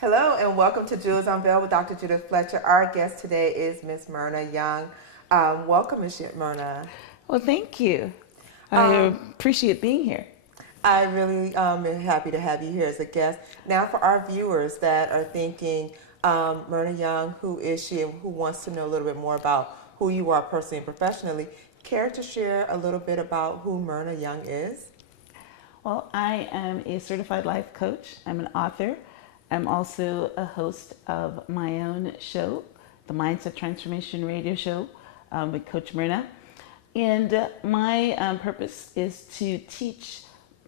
Hello and welcome to Jewel's Unveiled with Dr. Judith Fletcher. Our guest today is Miss Myrna Young. Welcome, Miss Myrna. Well, thank you. I Um, appreciate being here. I really am happy to have you here as a guest. Now, for our viewers that are thinking, Myrna Young, who is she and who wants to know a little bit more about who you are personally and professionally, care to share a little bit about who Myrna Young is? Well, I am a certified life coach. I'm an author. I'm also a host of my own show, the Mindset Transformation Radio Show with Coach Myrna. And my purpose is to teach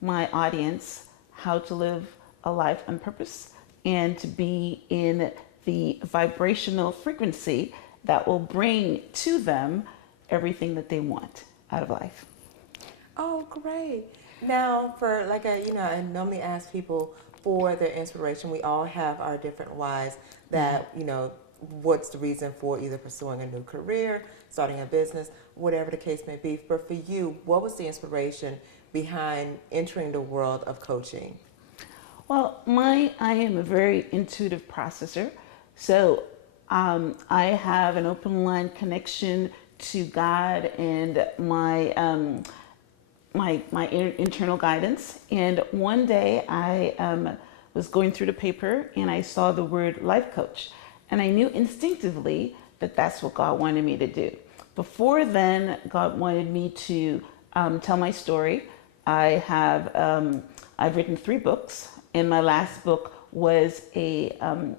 my audience how to live a life on purpose and to be in the vibrational frequency that will bring to them everything that they want out of life. Oh, great. Now, for I normally ask people for their inspiration. We all have our different whys that, what's the reason for either pursuing a new career, starting a business, whatever the case may be. But for you, what was the inspiration behind entering the world of coaching? Well, I am a very intuitive processor. So I have an open line connection to God and my internal guidance. And one day I was going through the paper and I saw the word life coach. And I knew instinctively that that's what God wanted me to do. Before then, God wanted me to tell my story. I've written 3 books, and my last book was an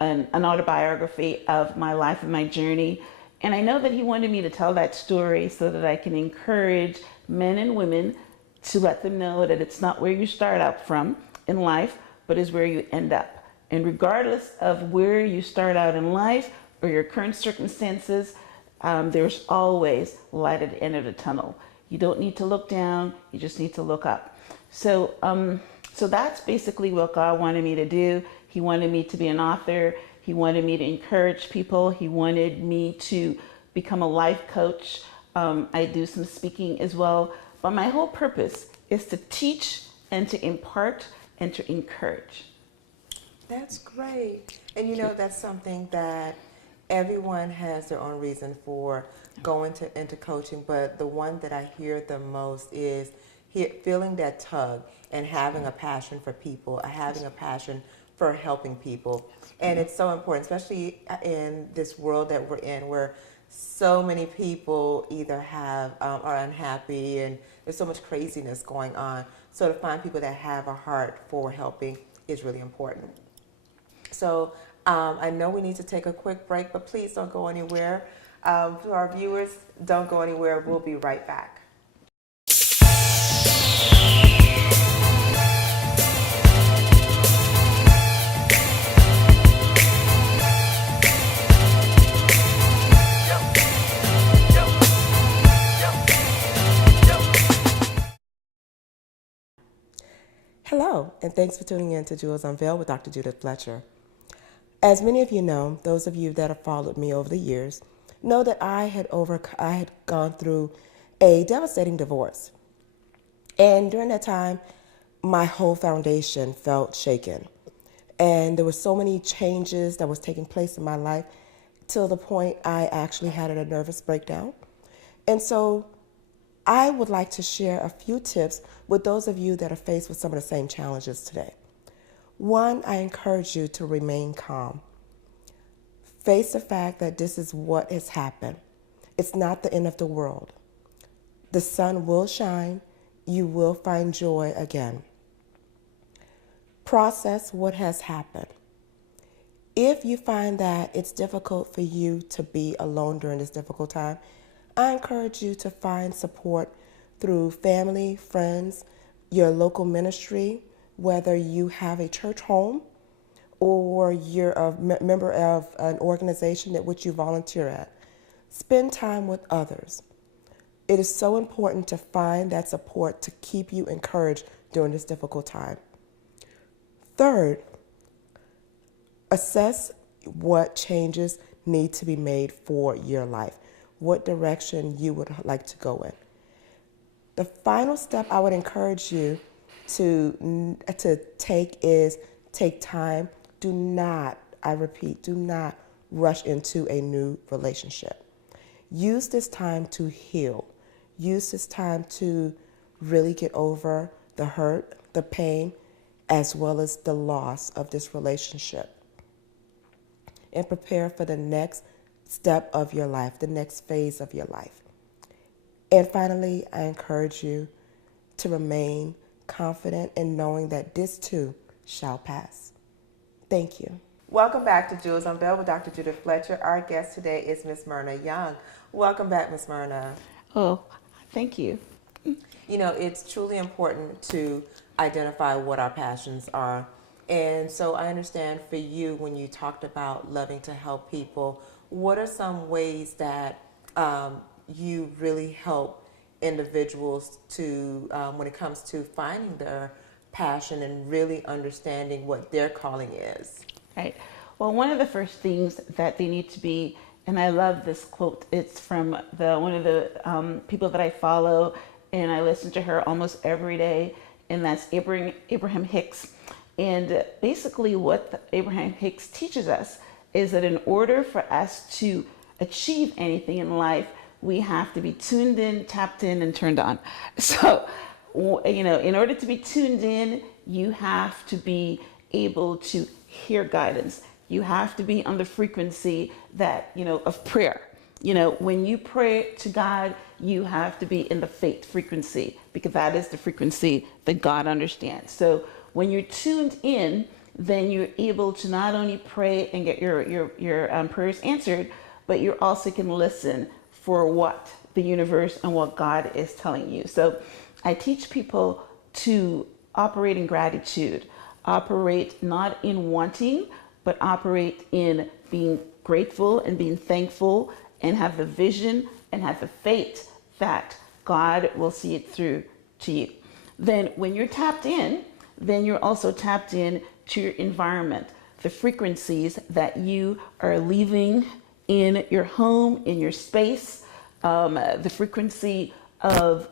autobiography of my life and my journey. And I know that He wanted me to tell that story so that I can encourage men and women to let them know that it's not where you start out from in life, but is where you end up. And regardless of where you start out in life or your current circumstances, there's always light at the end of the tunnel. You don't need to look down, you just need to look up. So that's basically what God wanted me to do. He wanted me to be an author. He wanted me to encourage people. He wanted me to become a life coach. I do some speaking as well. But my whole purpose is to teach and to impart and to encourage. That's great. And that's something that everyone has their own reason for going into coaching, but the one that I hear the most is feeling that tug and having a passion for people, having a passion for helping people. And it's so important, especially in this world that we're in where so many people either are unhappy and there's so much craziness going on. So to find people that have a heart for helping is really important. So I know we need to take a quick break, but please don't go anywhere. To our viewers, don't go anywhere. We'll be right back. Hello, and thanks for tuning in to Jewel's Unveiled with Dr. Judith Fletcher. As many of you know, those of you that have followed me over the years, know that I had gone through a devastating divorce. And during that time, my whole foundation felt shaken. And there were so many changes that was taking place in my life till the point I actually had a nervous breakdown. And so I would like to share a few tips with those of you that are faced with some of the same challenges today. One, I encourage you to remain calm. Face the fact that this is what has happened. It's not the end of the world. The sun will shine. You will find joy again. Process what has happened. If you find that it's difficult for you to be alone during this difficult time, I encourage you to find support through family, friends, your local ministry, whether you have a church home or you're a member of an organization at which you volunteer at. Spend time with others. It is so important to find that support to keep you encouraged during this difficult time. Third, assess what changes need to be made for your life, what direction you would like to go in. The final step I would encourage you to take is take time do not, I repeat, do not rush into a new relationship. Use this time to heal. Use this time to really get over the hurt, the pain, as well as the loss of this relationship. And prepare for the next step of your life, the next phase of your life. And finally, I encourage you to remain confident in knowing that this too shall pass. Thank you. Welcome back to Jewels Unveiled with Dr. Judith Fletcher. Our guest today is Miss Myrna Young. Welcome back, Miss Myrna. Oh, thank you. You know, it's truly important to identify what our passions are. And so I understand for you, when you talked about loving to help people, what are some ways that you really help individuals to, when it comes to finding their passion and really understanding what their calling is? Right. Well, one of the first things that they need to be, and I love this quote, it's from one of the people that I follow, and I listen to her almost every day, and that's Abraham Hicks. And basically what Abraham Hicks teaches us is that in order for us to achieve anything in life, we have to be tuned in, tapped in, and turned on. So, you know, in order to be tuned in, you have to be able to hear guidance. You have to be on the frequency that, you know, of prayer. You know, when you pray to God, you have to be in the faith frequency, because that is the frequency that God understands. So when you're tuned in, then you're able to not only pray and get your prayers answered, but you also can listen for what the universe and what God is telling you. So I teach people to operate in gratitude, operate not in wanting, but operate in being grateful and being thankful, and have the vision and have the faith that God will see it through to you. Then when you're tapped in, then you're also tapped in to your environment, the frequencies that you are leaving in your home, in your space, the frequency of,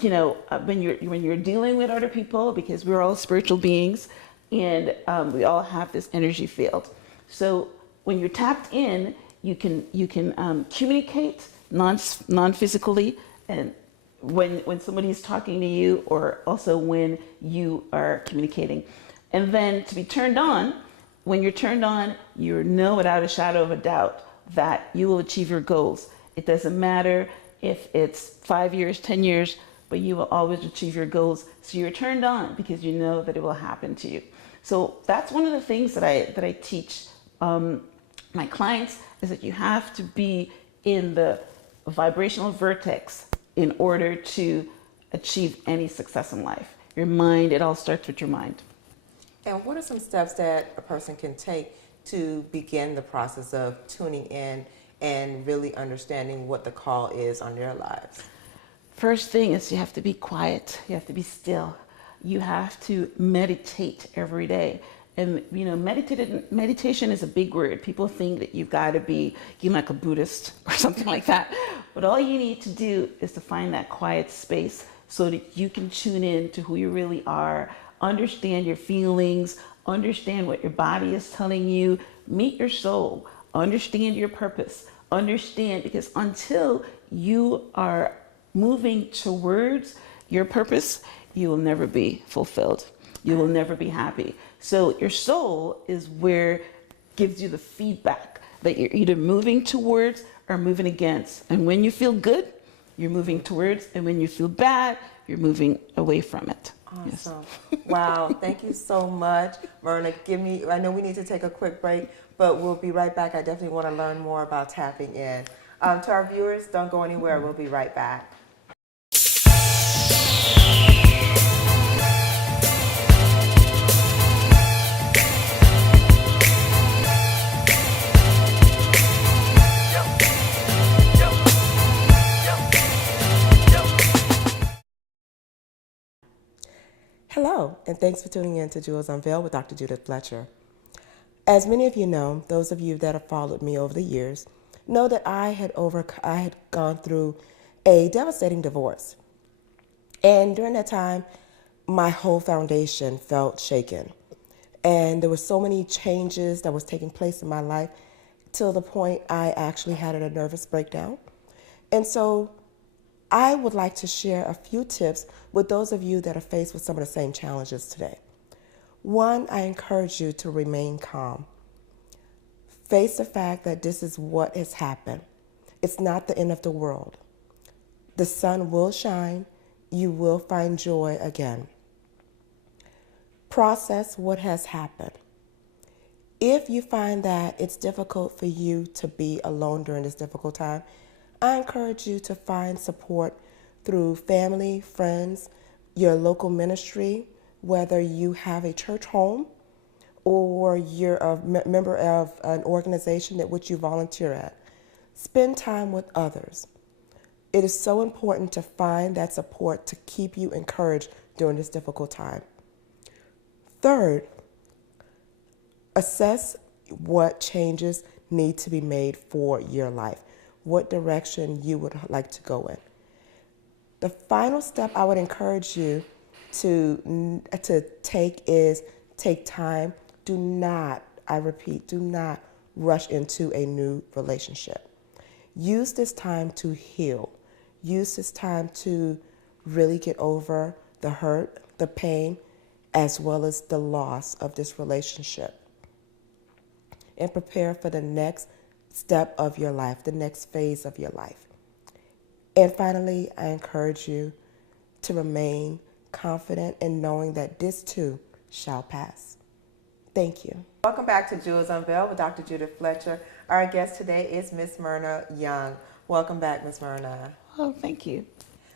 you know, when you're dealing with other people, because we're all spiritual beings, and we all have this energy field. So when you're tapped in, you can communicate non-physically, and when somebody is talking to you, or also when you are communicating. And then to be turned on, when you're turned on, you know without a shadow of a doubt that you will achieve your goals. It doesn't matter if it's 5 years, 10 years, but you will always achieve your goals. So you're turned on because you know that it will happen to you. So that's one of the things that I teach my clients, is that you have to be in the vibrational vertex in order to achieve any success in life. Your mind, it all starts with your mind. And what are some steps that a person can take to begin the process of tuning in and really understanding what the call is on their lives? First thing is you have to be quiet. You have to be still. You have to meditate every day. And, you know, meditation is a big word. People think that you've got to be like a Buddhist or something like that. But all you need to do is to find that quiet space so that you can tune in to who you really are, understand your feelings, understand what your body is telling you, meet your soul, understand your purpose, understand, because until you are moving towards your purpose, you will never be fulfilled. You will never be happy. So your soul is where gives you the feedback that you're either moving towards or moving against. And when you feel good, you're moving towards, and when you feel bad, you're moving away from it. Awesome. Yes. Wow. Thank you so much, Myrna. I know we need to take a quick break, but we'll be right back. I definitely want to learn more about tapping in. To our viewers, don't go anywhere. We'll be right back. Hello, and thanks for tuning in to Jewels Unveiled with Dr. Judith Fletcher. As many of you know, those of you that have followed me over the years, know that I had gone through a devastating divorce. And during that time, my whole foundation felt shaken. And there were so many changes that was taking place in my life till the point I actually had a nervous breakdown. And so I would like to share a few tips with those of you that are faced with some of the same challenges today. One, I encourage you to remain calm. Face the fact that this is what has happened. It's not the end of the world. The sun will shine. You will find joy again. Process what has happened. If you find that it's difficult for you to be alone during this difficult time, I encourage you to find support through family, friends, your local ministry, whether you have a church home or you're a member of an organization at which you volunteer at. Spend time with others. It is so important to find that support to keep you encouraged during this difficult time. Third, assess what changes need to be made for your life, what direction you would like to go in. The final step I would encourage you to take is take time. Do not, I repeat, do not rush into a new relationship. Use this time to heal. Use this time to really get over the hurt, the pain, as well as the loss of this relationship. And prepare for the next step of your life, the next phase of your life. And finally, I encourage you to remain confident in knowing that this too shall pass. Thank you. Welcome back to Jewels Unveiled with Dr. Judith Fletcher. Our guest today is Miss Myrna Young. Welcome back, Miss Myrna. Oh, thank you.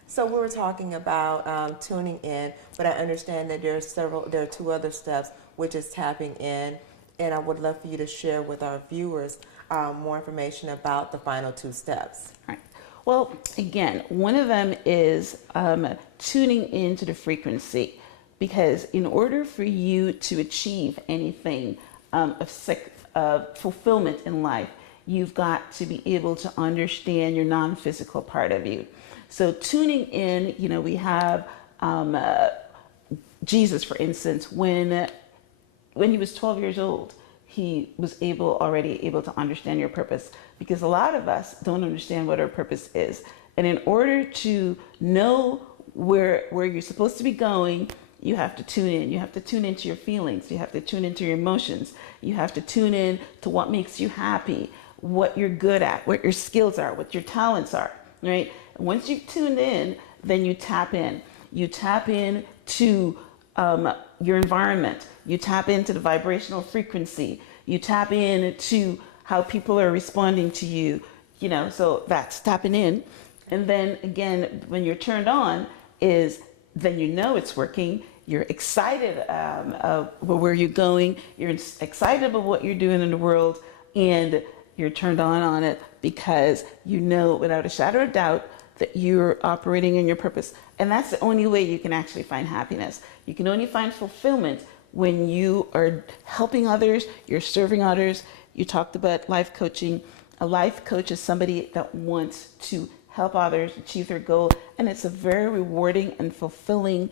So we were talking about tuning in, but I understand that there are two other steps, which is tapping in, and I would love for you to share with our viewers more information about the final two steps. All right. Well, again, one of them is tuning into the frequency, because in order for you to achieve anything of fulfillment in life, you've got to be able to understand your non-physical part of you. So tuning in, we have Jesus, for instance, when he was 12 years old, he was already able to understand your purpose, because a lot of us don't understand what our purpose is. And in order to know where you're supposed to be going, you have to tune in. You have to tune into your feelings. You have to tune into your emotions. You have to tune in to what makes you happy, what you're good at, what your skills are, what your talents are, right? And once you've tuned in, then you tap in. You tap in to your environment. You tap into the vibrational frequency. You tap into how people are responding to you, so that's tapping in. And then again, when you're turned on, then it's working. You're excited about where you're going. You're excited about what you're doing in the world, and you're turned on it because you know without a shadow of doubt that you're operating in your purpose. And that's the only way you can actually find happiness. You can only find fulfillment when you are helping others, you're serving others. You talked about life coaching. A life coach is somebody that wants to help others achieve their goal. And it's a very rewarding and fulfilling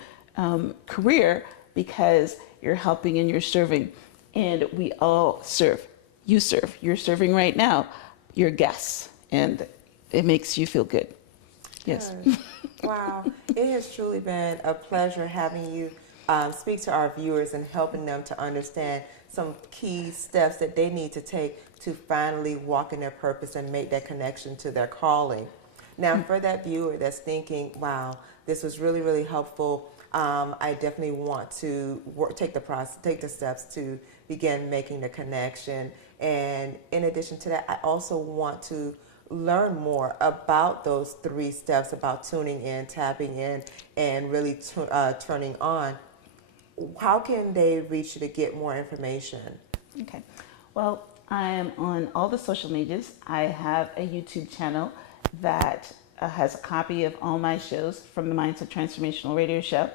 career, because you're helping and you're serving. And we all serve. You serve. You're serving right now. You're guests. And it makes you feel good. Yes. Wow. It has truly been a pleasure having you speak to our viewers and helping them to understand some key steps that they need to take to finally walk in their purpose and make that connection to their calling. Now, for that viewer that's thinking, wow, this was really, really helpful, I definitely want to take the steps to begin making the connection. And in addition to that, I also want to learn more about those 3 steps, about tuning in, tapping in, and really turning on. How can they reach you to get more information? Okay. Well, I am on all the social medias. I have a YouTube channel that has a copy of all my shows from the Mindset Transformational Radio Show.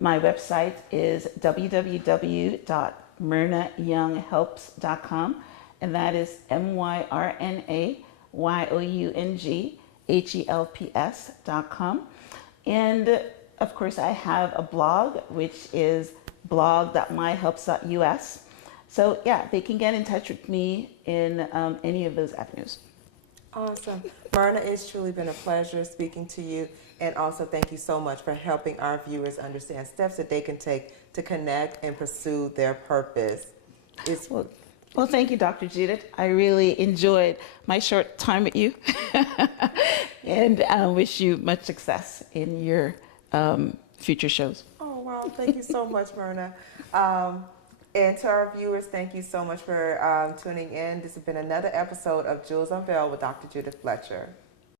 My website is www.myrnayounghelps.com, and that is MyrnaYounghelps.com. And of course, I have a blog, which is blog.myhelps.us. So yeah, they can get in touch with me in any of those avenues. Awesome. Myrna, it's truly been a pleasure speaking to you. And also thank you so much for helping our viewers understand steps that they can take to connect and pursue their purpose. It's Well, thank you, Dr. Judith. I really enjoyed my short time with you and wish you much success in your future shows. Oh, wow. Thank you so much, Myrna. And to our viewers, thank you so much for tuning in. This has been another episode of Jewels Unveiled with Dr. Judith Fletcher.